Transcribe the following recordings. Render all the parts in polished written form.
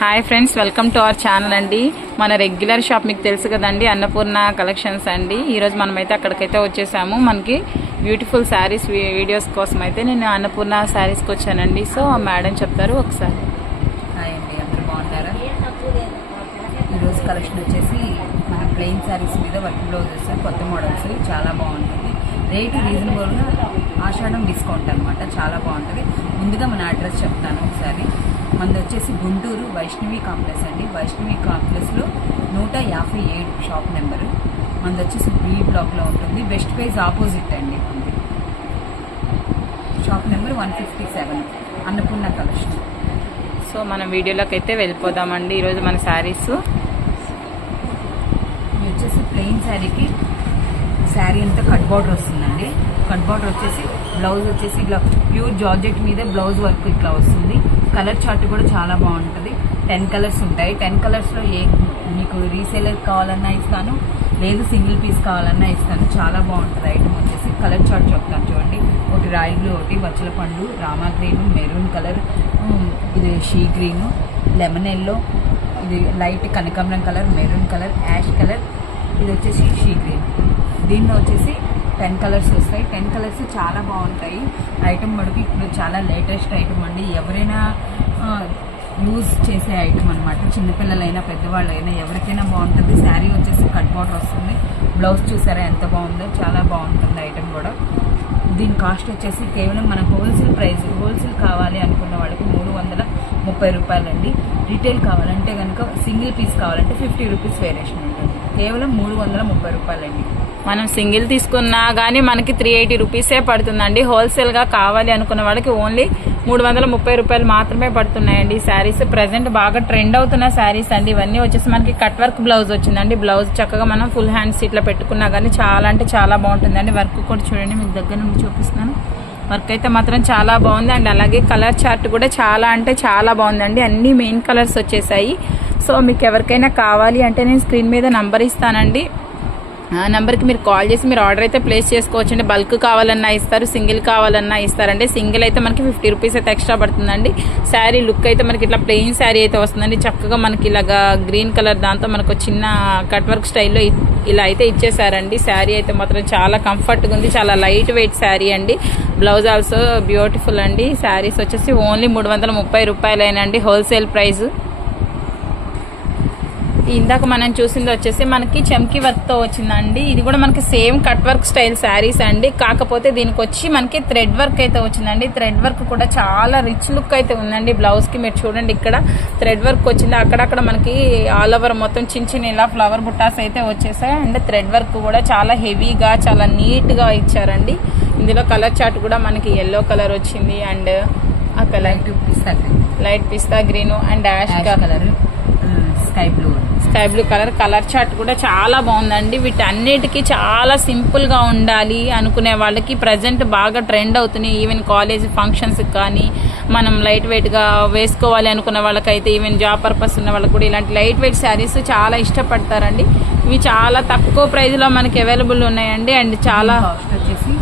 Hi friends, welcome to our channel అండి. మన regular shop మీకు తెలుసు కదండి, అన్నపూర్ణ కలెక్షన్స్ అండి. ఈరోజు మనమైతే అక్కడికైతే వచ్చేసాము. మనకి బ్యూటిఫుల్ శారీస్ వీడియోస్ కోసం అయితే నేను అన్నపూర్ణ శారీస్కి వచ్చానండి. సో మేడం చెప్తారు ఒకసారి. హాయ్ అండి, అందరూ బాగున్నారా? ఈరోజు కలెక్షన్ వచ్చేసి మన ప్లెయిన్ శారీస్ మీద వర్క్ బ్లౌజెస్, కొత్త మోడల్స్ చాలా బాగుంటుంది. రేటు రీజనబుల్గా, ఆషాఢం డిస్కౌంట్ అనమాట, చాలా బాగుంటుంది. ముందుగా మన అడ్రస్ చెప్తాను ఒకసారి. మనది వచ్చేసి గుంటూరు వైష్ణవి కాంప్లెక్స్ అండి. వైష్ణవి కాంప్లెక్స్లో 157 షాప్ నెంబరు. మనది వచ్చేసి బి బ్లాక్లో ఉంటుంది. వెస్ట్ ఫేజ్ ఆపోజిట్ అండి. మనది shop number 157, Annapurna collection. So మనం వీడియోలోకి అయితే వెళ్ళిపోదామండి. ఈరోజు మన శారీస్ వచ్చేసి ప్లెయిన్ శారీకి శారీ అంతా కట్ బార్డర్ వస్తుందండి. కట్ బార్డర్ వచ్చేసి బ్లౌజ్ వచ్చేసి ఇట్లా ప్యూర్ జార్జెట్ మీద బ్లౌజ్ వర్క్ ఇట్లా వస్తుంది. కలర్ చార్ట్ కూడా చాలా బాగుంటుంది. 10 కలర్స్ ఉంటాయి. 10 కలర్స్లో మీకు రీసేలర్ కావాలన్నా ఇస్తాను, లేదు సింగిల్ పీస్ కావాలన్నా ఇస్తాను. చాలా బాగుంటుంది ఐటమ్ వచ్చేసి. కలర్ చార్ట్ చెప్తాను చూడండి. ఒకటి రాయి బ్లూ, ఒకటి బచ్చల పండు, రామా గ్రీను, మెరూన్ కలర్, ఇది షీ గ్రీను, లెమన్ ఎల్లో, ఇది లైట్ కనకాంబరం colour, maroon colour, ash colour, ఇది వచ్చేసి షీ గ్రీన్. దీనిలో వచ్చేసి 10 కలర్స్ వస్తాయి. 10 కలర్స్ చాలా బాగుంటాయి. ఐటమ్ మటుకు ఇప్పుడు చాలా లేటెస్ట్ ఐటమ్ అండి. ఎవరైనా యూజ్ చేసే ఐటమ్ అనమాట. చిన్నపిల్లలైనా పెద్దవాళ్ళైనా ఎవరికైనా బాగుంటుంది. శారీ వచ్చేసి కట్ బార్డర్ వస్తుంది. బ్లౌజ్ చూసారా ఎంత బాగుందో, చాలా బాగుంటుంది ఐటమ్ కూడా. దీని కాస్ట్ వచ్చేసి కేవలం మన హోల్సేల్ ప్రైస్. హోల్సేల్ కావాలి అనుకున్న వాళ్ళకి 330 రూపాయలండి. రీటైల్ కావాలంటే కనుక సింగిల్ పీస్ కావాలంటే 50 రూపీస్ వేరియేషన్ ఉంటుంది. కేవలం 330 రూపాయలండి. మనం సింగిల్ తీసుకున్నా కానీ మనకి 380 రూపీసే పడుతుందండి. హోల్సేల్గా కావాలి అనుకున్న వాళ్ళకి ఓన్లీ 330 రూపాయలు మాత్రమే పడుతున్నాయండి. ఈ శారీస్ ప్రజెంట్ బాగా ట్రెండ్ అవుతున్న శారీస్ అండి. ఇవన్నీ వచ్చేసి మనకి కట్ వర్క్ బ్లౌజ్ వచ్చిందండి. బ్లౌజ్ చక్కగా మనం ఫుల్ హ్యాండ్స్ ఇట్లా పెట్టుకున్నా కానీ చాలా అంటే చాలా బాగుంటుందండి. వర్క్ కూడా చూడండి, మీకు దగ్గర నుండి చూపిస్తున్నాను. వర్క్ అయితే మాత్రం చాలా బాగుంది. అండ్ అలాగే కలర్ చార్ట్ కూడా చాలా అంటే చాలా బాగుందండి. అన్ని మెయిన్ కలర్స్ వచ్చేసాయి. సో మీకు ఎవరికైనా కావాలి అంటే నేను స్క్రీన్ మీద నంబర్ ఇస్తానండి. ఆ నెంబర్కి మీరు కాల్ చేసి మీరు ఆర్డర్ అయితే ప్లేస్ చేసుకోవచ్చండి. బల్క్ కావాలన్నా ఇస్తారు, సింగిల్ కావాలన్నా ఇస్తారండి. సింగిల్ అయితే మనకి 50 రూపీస్ అయితే ఎక్స్ట్రా పడుతుందండి. శారీ లుక్ అయితే మనకి ఇట్లా ప్లెయిన్ శారీ అయితే వస్తుందండి. చక్కగా మనకి ఇలాగా గ్రీన్ కలర్ దాంతో మనకు చిన్న కట్ వర్క్ స్టైల్లో ఇలా అయితే ఇచ్చేసారండి. శారీ అయితే మాత్రం చాలా కంఫర్ట్గా ఉంది. చాలా లైట్ వెయిట్ శారీ అండి. బ్లౌజ్ ఆల్సో బ్యూటిఫుల్ అండి. శారీస్ వచ్చేసి ఓన్లీ 330 రూపాయలేనండి హోల్సేల్ ప్రైస్. ఇందాక మనం చూసింది వచ్చేసి మనకి చమ్కీ వర్క్ తో వచ్చిందండి. ఇది కూడా మనకి same cut work style saris అండి. కాకపోతే దీనికి వచ్చి మనకి థ్రెడ్ వర్క్ అయితే వచ్చిందండి. థ్రెడ్ వర్క్ కూడా చాలా రిచ్ లుక్ అయితే ఉందండి. బ్లౌజ్ కి మీరు చూడండి, ఇక్కడ థ్రెడ్ వర్క్ వచ్చింది. అక్కడక్కడ మనకి ఆల్ ఓవర్ మొత్తం చిన్న చిన్న ఇలా ఫ్లవర్ బుట్టాస్ అయితే వచ్చేసాయి. అండ్ థ్రెడ్ వర్క్ కూడా చాలా హెవీగా చాలా నీట్ గా ఇచ్చారండి. ఇందులో కలర్ చార్ట్ కూడా మనకి ఎల్లో కలర్ వచ్చింది. అండ్ ఆ కలర్ లైట్ పిస్తా green and ash colour, sky blue colour chart కూడా చాలా బాగుందండి. వీటన్నిటికీ చాలా సింపుల్ గా ఉండాలి అనుకునే వాళ్ళకి ప్రజెంట్ బాగా ట్రెండ్ అవుతున్నాయి. ఈవెన్ కాలేజ్ ఫంక్షన్స్ కానీ మనం లైట్ వెయిట్ గా వేసుకోవాలి అనుకున్న వాళ్ళకైతే, ఈవెన్ జాబ్ పర్పస్ ఉన్న వాళ్ళకి కూడా ఇలాంటి లైట్ వెయిట్ శారీస్ చాలా ఇష్టపడతారండి. ఇవి చాలా తక్కువ ప్రైస్ లో మనకి అవైలబుల్ ఉన్నాయండి. అండ్ చాలా వచ్చేసి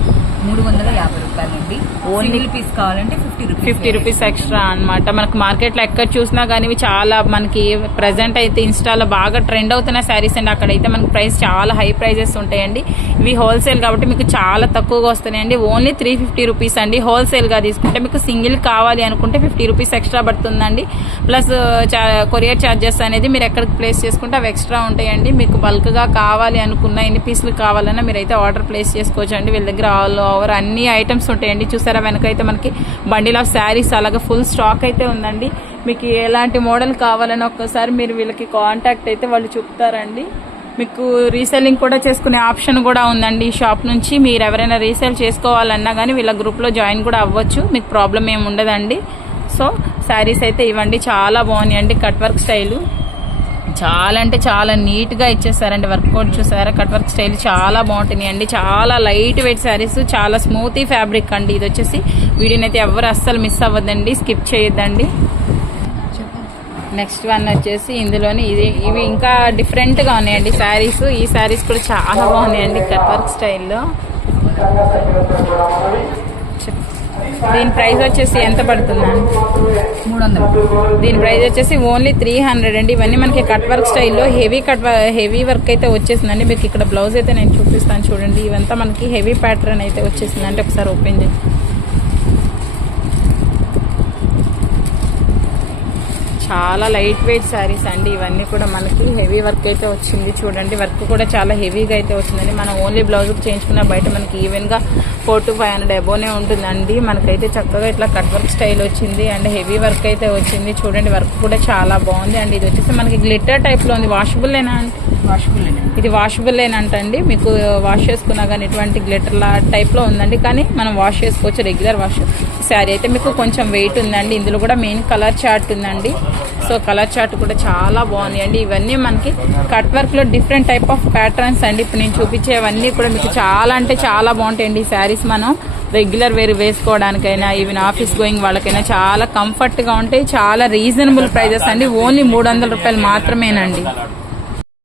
350 రూపాయలండి. సింగిల్ పీస్ కావాలంటే 50 రూపీస్ ఎక్స్ట్రా అనమాట. మనకు మార్కెట్ లో ఎక్కడ చూసినా కానీ ఇవి చాలా మనకి ప్రెసెంట్ అయితే ఇన్స్టాలో బాగా ట్రెండ్ అవుతున్న శారీస్ అండి. అక్కడైతే మనకి ప్రైస్ చాలా హై ప్రైజెస్ ఉంటాయండి. ఇవి హోల్సేల్ కాబట్టి మీకు చాలా తక్కువగా వస్తున్నాయండి. ఓన్లీ 350 రూపీస్ అండి. హోల్సేల్ గా తీసుకుంటే మీకు సింగిల్ కావాలి అనుకుంటే 50 రూపీస్ ఎక్స్ట్రా పడుతుందండి. ప్లస్ కొరియర్ ఛార్జెస్ అనేది మీరు ఎక్కడికి ప్లేస్ చేసుకుంటే అవి ఎక్స్ట్రా ఉంటాయండి. మీకు బల్క్ గా కావాలి అనుకున్న ఎన్ని పీసులు కావాలన్నా మీరైతే ఆర్డర్ ప్లేస్ చేసుకోవచ్చు అండి. వీళ్ళ దగ్గర ఆల్ ఓవర్ అన్ని ఐటమ్స్ ఉంటాయండి. చూసారా వెనకైతే మనకి బండిల్ ఆఫ్ శారీస్ అలాగే ఫుల్ స్టాక్ అయితే ఉందండి. మీకు ఎలాంటి మోడల్ కావాలని ఒక్కసారి మీరు వీళ్ళకి కాంటాక్ట్ అయితే వాళ్ళు చెప్తారండి. మీకు రీసెల్లింగ్ కూడా చేసుకునే ఆప్షన్ కూడా ఉందండి. ఈ షాప్ నుంచి మీరు ఎవరైనా రీసేల్ చేసుకోవాలన్నా కానీ వీళ్ళ గ్రూప్లో జాయిన్ కూడా అవ్వచ్చు. మీకు ప్రాబ్లం ఏమి ఉండదండి. సో శారీస్ అయితే ఇవ్వండి, చాలా బాగున్నాయండి. కట్ వర్క్ స్టైలు చాలా అంటే చాలా నీట్ గా ఇచ్చేసారండి. వర్కౌట్ చూసారా, కట్ వర్క్ స్టైల్ చాలా బాగుంటున్నాయి అండి. చాలా లైట్ వెయిట్ శారీస్, చాలా స్మూతీ ఫ్యాబ్రిక్ అండి. ఇది వచ్చేసి వీడియోని అయితే ఎవరు అస్సలు మిస్ అవ్వద్దండి, స్కిప్ చేయొద్దండి. నెక్స్ట్ వన్ వచ్చేసి ఇందులోని ఇవి ఇంకా డిఫరెంట్ గా ఉన్నాయండి శారీస్. ఈ శారీస్ కూడా చాలా బాగున్నాయండి కట్ వర్క్ స్టైల్లో. దీని ప్రైస్ వచ్చేసి ఎంత పడుతుందండి? 300. దీని ప్రైస్ వచ్చేసి ఓన్లీ 300 అండి. ఇవన్నీ మనకి కట్ వర్క్ స్టైల్లో హెవీ వర్క్ అయితే వచ్చేసిందండి. మీకు ఇక్కడ బ్లౌజ్ అయితే నేను చూపిస్తాను చూడండి. ఇవంతా మనకి హెవీ ప్యాటర్న్ అయితే వచ్చేసింది. అంటే ఒకసారి ఓపెన్ చేసి చాలా లైట్ వెయిట్ శారీస్ అండి. ఇవన్నీ కూడా మనకి హెవీ వర్క్ అయితే వచ్చింది చూడండి. వర్క్ కూడా చాలా హెవీగా అయితే వచ్చిందండి. మనం ఓన్లీ బ్లౌజ్కి చేయించుకున్న బయట మనకి ఈవెన్గా 400 to 500 అబోనే ఉంటుందండి. మనకైతే చక్కగా ఇట్లా కట్ వర్క్ స్టైల్ వచ్చింది అండ్ హెవీ వర్క్ అయితే వచ్చింది చూడండి. వర్క్ కూడా చాలా బాగుంది అండ్ ఇది వచ్చేసి మనకి గ్లిటర్ టైప్లో ఉంది. వాషబుల్లేనా అంటే ఇది వాషబుల్లేనంటండి. మీకు వాష్ చేసుకున్నా కానీ ఇటువంటి గ్లిటర్ టైప్లో ఉందండి. కానీ మనం వాష్ చేసుకోవచ్చు, రెగ్యులర్ వాష్. శారీ అయితే మీకు కొంచెం వెయిట్ ఉందండి. ఇందులో కూడా మెయిన్ కలర్ చార్ట్ ఉందండి. సో కలర్ చార్ట్ కూడా చాలా బాగుంది అండి. ఇవన్నీ మనకి కట్ వర్క్లో డిఫరెంట్ టైప్ ఆఫ్ ప్యాటర్న్స్ అండి. ఇప్పుడు నేను చూపించేవన్నీ కూడా మీకు చాలా అంటే చాలా బాగుంటాయండి. ఈ శారీస్ మనం రెగ్యులర్ వేర్ వేసుకోవడానికైనా ఈవెన్ ఆఫీస్ గోయింగ్ వాళ్ళకైనా చాలా కంఫర్ట్గా ఉంటాయి. చాలా రీజనబుల్ ప్రైజెస్ అండి. ఓన్లీ 300 రూపాయలు మాత్రమేనండి.